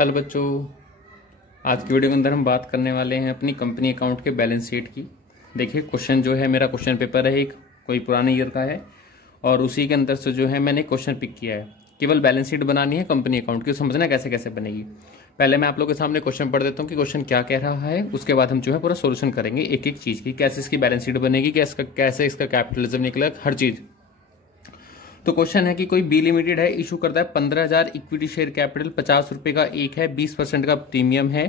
Hello बच्चों, आज की वीडियो के अंदर हम बात करने वाले हैं अपनी कंपनी अकाउंट के बैलेंस शीट की। देखिए क्वेश्चन जो है मेरा क्वेश्चन पेपर है, एक कोई पुराने ईयर का है और उसी के अंदर से जो है मैंने क्वेश्चन पिक किया है। केवल बैलेंस शीट बनानी है कंपनी अकाउंट की, समझना कैसे कैसे बनेगी। पहले मैं आप लोगों के सामने क्वेश्चन पढ़ देता हूँ कि क्वेश्चन क्या कह रहा है, उसके बाद हम जो है पूरा सोल्यूशन करेंगे एक एक चीज की, कैसे इसकी बैलेंस शीट बनेगी, कैसे इसका कैपिटलिज्म निकलेगा, हर चीज। तो क्वेश्चन है कि कोई बी लिमिटेड है, इशू करता है 15,000 इक्विटी शेयर कैपिटल, 50 रुपए का एक है, 20% का प्रीमियम है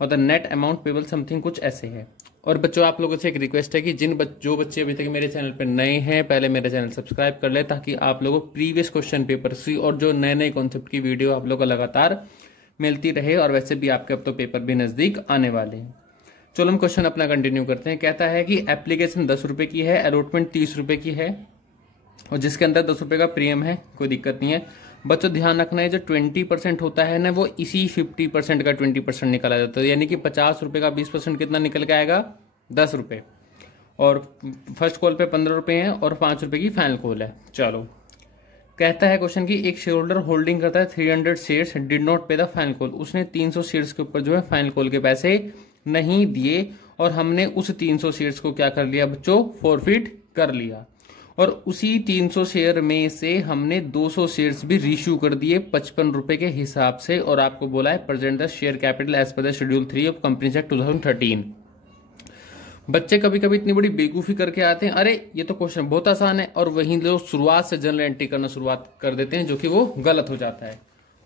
और the net amount payable something कुछ ऐसे है। और बच्चों आप लोगों से एक रिक्वेस्ट है कि जो बच्चे अभी तक मेरे चैनल पर नए हैं, पहले मेरे चैनल सब्सक्राइब कर ले ताकि आप लोगों को प्रीवियस क्वेश्चन पेपर सी और जो नए नए कॉन्सेप्ट की वीडियो आप लोगों को लगातार मिलती रहे। और वैसे भी आपके अब तो पेपर भी नजदीक आने वाले हैं। चलो हम क्वेश्चन अपना कंटिन्यू करते हैं। कहता है कि एप्लीकेशन 10 रुपए की है, अलॉटमेंट 30 रुपए की है और जिसके अंदर 10 रुपए का प्रीमियम है, कोई दिक्कत नहीं है। बच्चों ध्यान रखना है जो 20% होता है ना, वो इसी 50% का 20% निकाला जाता है, यानी कि 50 रुपए का 20% कितना निकल के आएगा, 10 रुपए। और फर्स्ट कॉल पे 15 रुपए है और 5 रुपए की फाइनल कॉल है। चलो कहता है क्वेश्चन की एक शेयर होल्डर होल्डिंग करता है 300 शेयर्स, डिड नॉट पे द फाइनल कॉल। उसने 300 शेयर्स के ऊपर जो है फाइनल कॉल के पैसे नहीं दिए और हमने उस 300 शेयर्स को क्या कर लिया बच्चों, फॉरफिट कर लिया। और उसी 300 शेयर में से हमने 200 शेयर्स भी रीइश्यू कर दिए 55 रुपए के हिसाब से। और आपको बोला है present the share capital as पर the schedule 3 of companies act 2013। बच्चे कभी कभी इतनी बड़ी बेवकूफी करके आते हैं, अरे ये तो क्वेश्चन बहुत आसान है, और वहीं लोग शुरुआत से जनरल एंट्री करना शुरुआत कर देते हैं, जो कि वो गलत हो जाता है।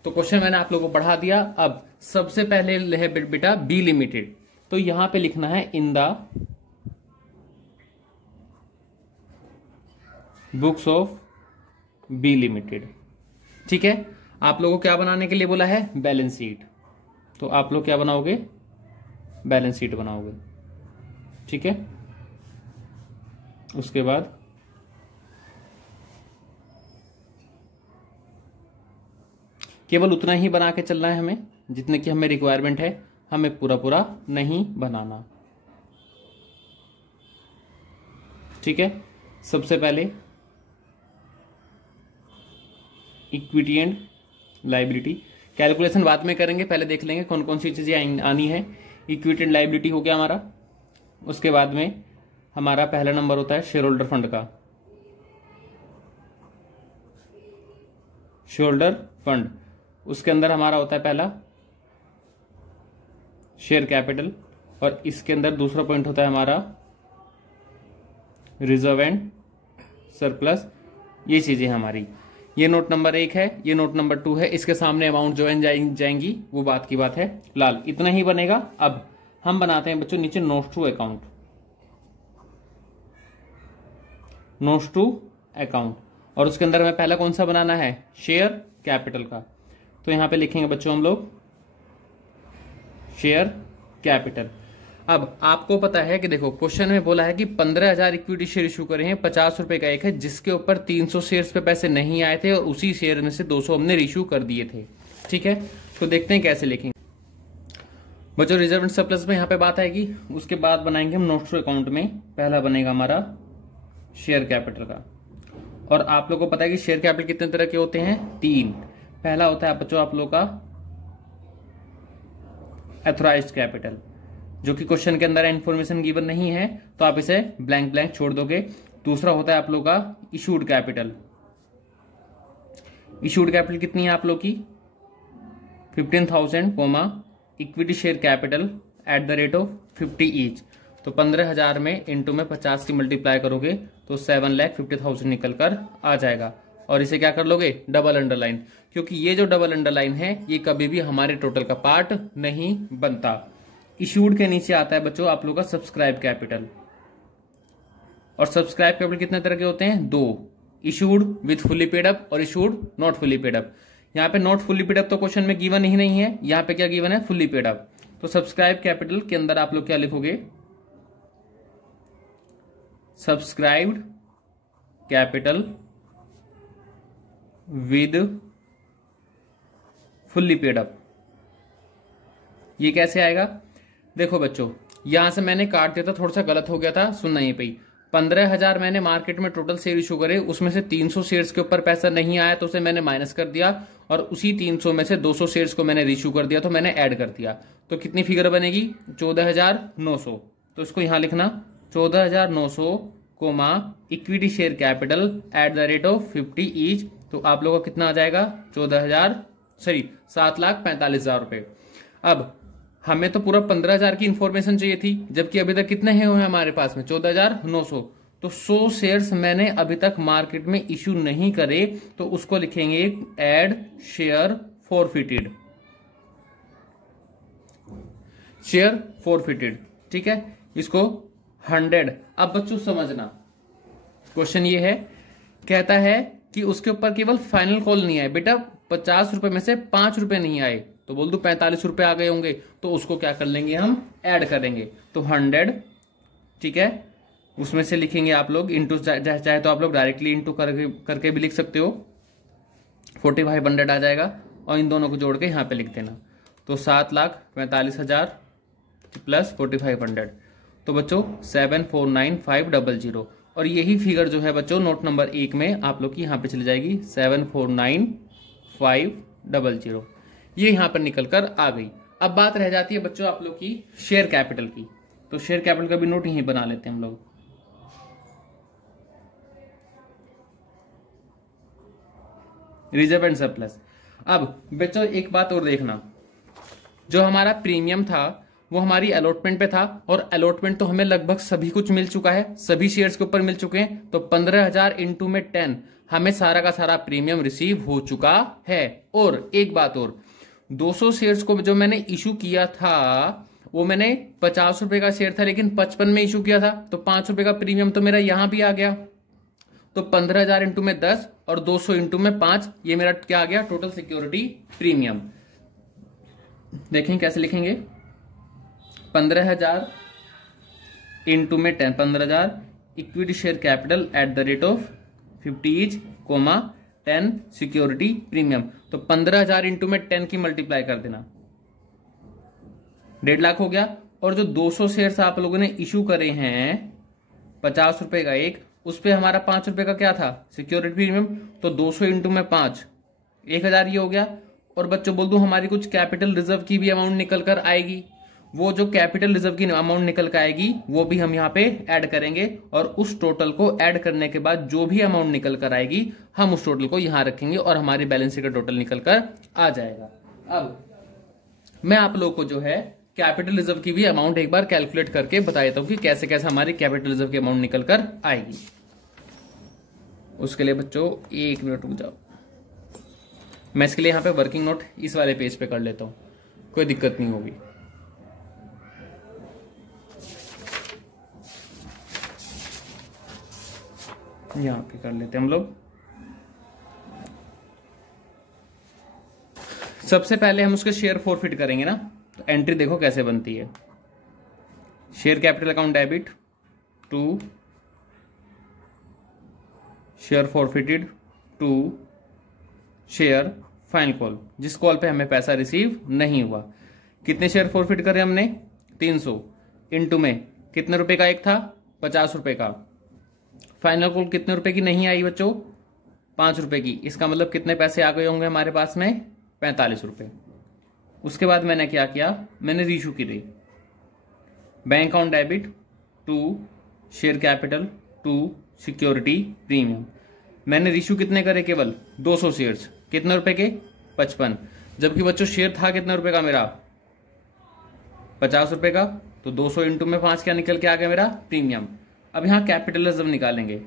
तो क्वेश्चन मैंने आप लोगों को पढ़ा दिया। अब सबसे पहले है बेटा बी लिमिटेड, तो यहां पे लिखना है in the books of B limited. ठीक है, आप लोगों को क्या बनाने के लिए बोला है, बैलेंस शीट। तो आप लोग क्या बनाओगे, बैलेंस शीट बनाओगे। ठीक है, उसके बाद केवल उतना ही बना के चलना है हमें जितने की हमें रिक्वायरमेंट है, हमें पूरा पूरा नहीं बनाना। ठीक है, सबसे पहले इक्विटी एंड लाइबिलिटी, कैलकुलेशन बाद में करेंगे, पहले देख लेंगे कौन कौन सी चीजें आनी है। इक्विटी एंड लाइबिलिटी हो गया हमारा। उसके बाद में हमारा पहला नंबर होता है शेयर होल्डर फंड का, शेयर होल्डर फंड। उसके अंदर हमारा होता है पहला शेयर कैपिटल और इसके अंदर दूसरा पॉइंट होता है हमारा रिजर्व एंड सरप्लस। ये चीजें हमारी, ये नोट नंबर 1 है, ये नोट नंबर 2 है। इसके सामने अमाउंट जो जाएंगी वो बात की बात है, लाल इतना ही बनेगा। अब हम बनाते हैं बच्चों नीचे notes to account, notes to account. और उसके अंदर हमें पहला कौन सा बनाना है, शेयर कैपिटल का। तो यहां पे लिखेंगे बच्चों हम लोग शेयर कैपिटल। अब आपको पता है कि देखो क्वेश्चन में बोला है कि 15,000 इक्विटी शेयर इशू करे हैं, 50 रुपए का एक है, जिसके ऊपर 300 शेयर्स पे पैसे नहीं आए थे और उसी शेयर में से 200 हमने इशू कर दिए थे। ठीक है, तो देखते हैं कैसे लिखेंगे बच्चों। रिजर्व एंड सरप्लस में यहां पे बात आएगी, उसके बाद बनाएंगे हम नोट्स टू अकाउंट में। पहला बनेगा हमारा शेयर कैपिटल का। और आप लोगों को पता है कि शेयर कैपिटल कितने तरह के होते हैं, 3। पहला होता है बच्चों आप लोग का एथोराइज्ड कैपिटल, जो कि क्वेश्चन के अंदर इंफॉर्मेशन गिवन नहीं है तो आप इसे ब्लैंक ब्लैंक छोड़ दोगे। दूसरा होता है आप लोग का इशूड कैपिटल। इशूड कैपिटल कितनी है आप लोग की, 15,000, equity share capital at the rate of 50 each. तो 15,000 में इंटू में 50 की मल्टीप्लाई करोगे तो 7,50,000 निकल कर आ जाएगा। और इसे क्या कर लोगे, डबल अंडरलाइन, क्योंकि ये जो डबल अंडरलाइन है ये कभी भी हमारे टोटल का पार्ट नहीं बनता। इशूड के नीचे आता है बच्चों आप लोग का सब्सक्राइब कैपिटल। और सब्सक्राइब कैपिटल कितने तरह के होते हैं, 2, issued with fully paid up और issued not fully paid up. यहाँ पे नॉट फुली पेड अप तो क्वेश्चन में गिवन ही नहीं है, यहाँ पे क्या गिवन है, फुली पेड अप। तो सब्सक्राइब कैपिटल के अंदर आप लोग क्या लिखोगे, subscribed capital with fully paid up. ये कैसे आएगा, देखो बच्चों यहां से मैंने काट दिया था, थोड़ा सा गलत हो गया था, सुनना ये पे 15,000 मैंने मार्केट में टोटल शेयर इशू करे, उसमें से 300 शेयर्स के ऊपर पैसा नहीं आया तो उसे मैंने माइनस कर दिया, और उसी 300 में से 200 शेयर्स को मैंने रीइशू कर दिया तो मैंने ऐड कर दिया। तो कितनी फिगर बनेगी? 14,900। तो इसको यहां लिखना 14,900 comma equity share capital at the rate of 50 each. तो आप लोगों का कितना आ जाएगा? 7,45,000 रुपए। अब हमें तो पूरा 15,000 की इंफॉर्मेशन चाहिए थी, जबकि अभी तक कितने हैं हमारे पास में? 14,900। तो 100 शेयर्स मैंने अभी तक मार्केट में इश्यू नहीं करे, तो उसको लिखेंगे add share forfeited, share forfeited. ठीक है, इसको 100। अब बच्चों समझना, क्वेश्चन ये है, कहता है कि उसके ऊपर केवल फाइनल कॉल नहीं आए। बेटा 50 रुपए में से 5 रुपए नहीं आए, तो बोल दो 45 रुपए आ गए होंगे, तो उसको क्या कर लेंगे? हम ऐड करेंगे। तो 100, ठीक है, उसमें से लिखेंगे आप लोग इंटू, चाहे तो आप लोग डायरेक्टली इंटू करके भी लिख सकते हो, 4500 आ जाएगा, और इन दोनों को जोड़ के यहां पे लिख देना। तो 7,45,000 प्लस 4500, तो बच्चों 749,500। और यही फिगर जो है बच्चों नोट नंबर 1 में आप लोग की यहां पे चली जाएगी 749,500। ये यहां पर निकल कर आ गई। अब बात रह जाती है बच्चों आप लोग की शेयर कैपिटल की। तो शेयर कैपिटल का भी नोट यहीं बना लेते हैं हम लोग। Reserve and surplus. अब बच्चों एक बात और देखना, जो हमारा प्रीमियम था वो हमारी अलॉटमेंट पे था, और अलॉटमेंट तो हमें लगभग सभी कुछ मिल चुका है, सभी शेयर्स के ऊपर मिल चुके हैं। तो 15,000 इंटू में 10 हमें सारा का सारा प्रीमियम रिसीव हो चुका है। और एक बात और, 200 शेयर्स को जो मैंने इशू किया था वो मैंने 50 रुपए का शेयर था, लेकिन 55 में इशू किया था, तो 5 रुपए का प्रीमियम तो मेरा यहां भी आ गया। तो 15,000 इंटू में 10 और 200 इंटू में 5, ये मेरा क्या आ गया? Total security premium. देखें कैसे लिखेंगे? 15,000 इंटू में 10, 15,000 equity share capital at the rate of 50 each comma 10 security premium. तो 15,000 इंटू में 10 की मल्टीप्लाई कर देना, 1.5 लाख हो गया। और जो 200 शेयर्स आप लोगों ने इशू करे हैं 50 रुपए का एक, उस पे हमारा 5 रुपए का क्या था? Security premium. तो 200 इंटू में 5, 1,000 ये हो गया। और बच्चों बोल दूं हमारी कुछ कैपिटल रिजर्व की भी अमाउंट निकल कर आएगी, वो जो कैपिटल रिजर्व की अमाउंट निकल कर आएगी वो भी हम यहाँ पे ऐड करेंगे, और उस टोटल को ऐड करने के बाद जो भी अमाउंट निकल कर आएगी हम उस टोटल को यहां रखेंगे, और हमारी बैलेंस शीट का टोटल निकल कर आ जाएगा। अब मैं आप लोग को जो है कैपिटल रिजर्व की भी अमाउंट एक बार कैलकुलेट करके बता देता हूं कि कैसे कैसे हमारी कैपिटल रिजर्व की अमाउंट निकल कर आएगी। उसके लिए बच्चों 1 मिनट रुक जाओ, मैं इसके लिए यहां पे वर्किंग नोट इस वाले पेज पे कर लेता हूं, कोई दिक्कत नहीं होगी। यहां पे कर लेते हैं हम लोग। सबसे पहले हम उसके शेयर फॉरफिट करेंगे ना, तो एंट्री देखो कैसे बनती है। Share capital account debit to share forfeited to share final call, जिस कॉल पे हमें पैसा रिसीव नहीं हुआ। कितने शेयर फॉरफिट करे हमने? 300 इंटू में कितने रुपए का एक था? 50 रुपए का। फाइनल कॉल कितने रुपए की नहीं आई बच्चों? 5 रुपए की। इसका मतलब कितने पैसे आ गए होंगे हमारे पास में? 45 रुपए। उसके बाद मैंने क्या किया? मैंने रीइशू की दी। Bank account debit to share capital to security premium. मैंने रीइशू कितने करे? केवल 200 शेयर्स। कितने रुपए के? 55। जबकि बच्चों शेयर था कितने रुपए का मेरा? 50 रुपए का। तो 200 इंटू में 5 क्या निकल के आ गया मेरा? प्रीमियम। अब यहां कैपिटल रिजर्व निकालेंगे।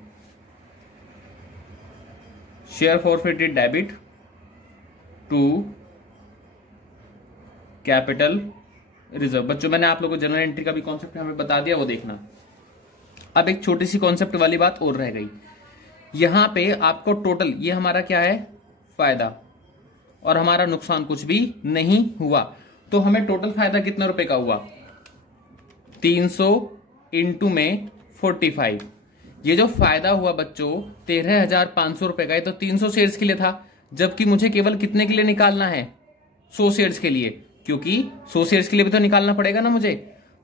Share forfeited debit to capital reserve. बच्चों मैंने आप लोगों को जनरल एंट्री का भी कॉन्सेप्ट हमें बता दिया, वो देखना। अब एक छोटी सी कॉन्सेप्ट वाली बात और रह गई। यहां पे आपको टोटल, ये हमारा क्या है? फायदा, और हमारा नुकसान कुछ भी नहीं हुआ। तो हमें टोटल फायदा कितना रुपए का हुआ? 300 इंटू में 45। ये जो फायदा हुआ बच्चों 13,500 रुपए का है, तो 300 शेयर्स के लिए था, जबकि मुझे केवल कितने के लिए निकालना है? 100 शेयर्स के लिए, क्योंकि 100 शेयर्स के लिए भी तो निकालना पड़ेगा ना मुझे।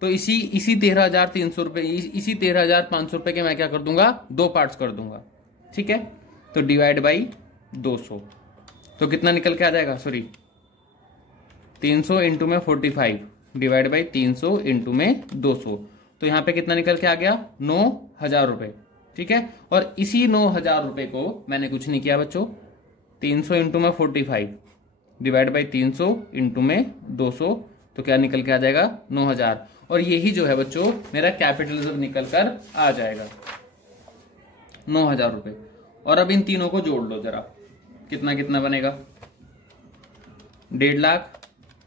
तो इसी 13,300 रुपए, इसी 13,500 रुपए के मैं क्या कर दूंगा, 2 पार्ट्स कर दूंगा। ठीक है, तो डिवाइड बाई 200, तो कितना निकल के आ जाएगा, सॉरी 300 इंटू में 45 डिवाइड बाई 300 इंटू में 200, तो यहां पे कितना निकल के आ गया, 9,000 रुपए। ठीक है, और इसी 9,000 रुपए को मैंने कुछ नहीं किया बच्चों, 300 इंटू में 45 डिवाइड बाई 300 इंटू में 200, तो क्या निकल के आ जाएगा, 9,000। और यही जो है बच्चों मेरा कैपिटल रिजर्व निकल कर आ जाएगा, 9,000 रुपए। और अब इन तीनों को जोड़ लो जरा, कितना कितना बनेगा, 1.5 लाख,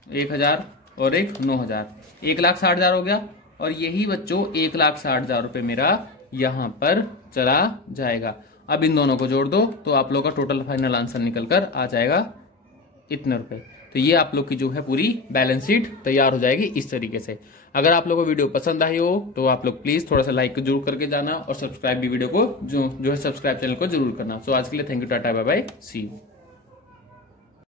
1,000 और एक 9,000, 1,60,000 हो गया। और यही बच्चों 1,60,000 रुपए मेरा यहां पर चला जाएगा। अब इन दोनों को जोड़ दो तो आप लोग का टोटल फाइनल आंसर निकल कर आ जाएगा इतने रुपए। तो ये आप लोग की जो है पूरी बैलेंस शीट तैयार हो जाएगी इस तरीके से। अगर आप लोगों को वीडियो पसंद आई हो तो आप लोग प्लीज थोड़ा सा लाइक जरूर करके जाना और सब्सक्राइब भी वीडियो को जो है सब्सक्राइब चैनल को जरूर करना। सो आज के लिए thank you, tata bye bye, see you.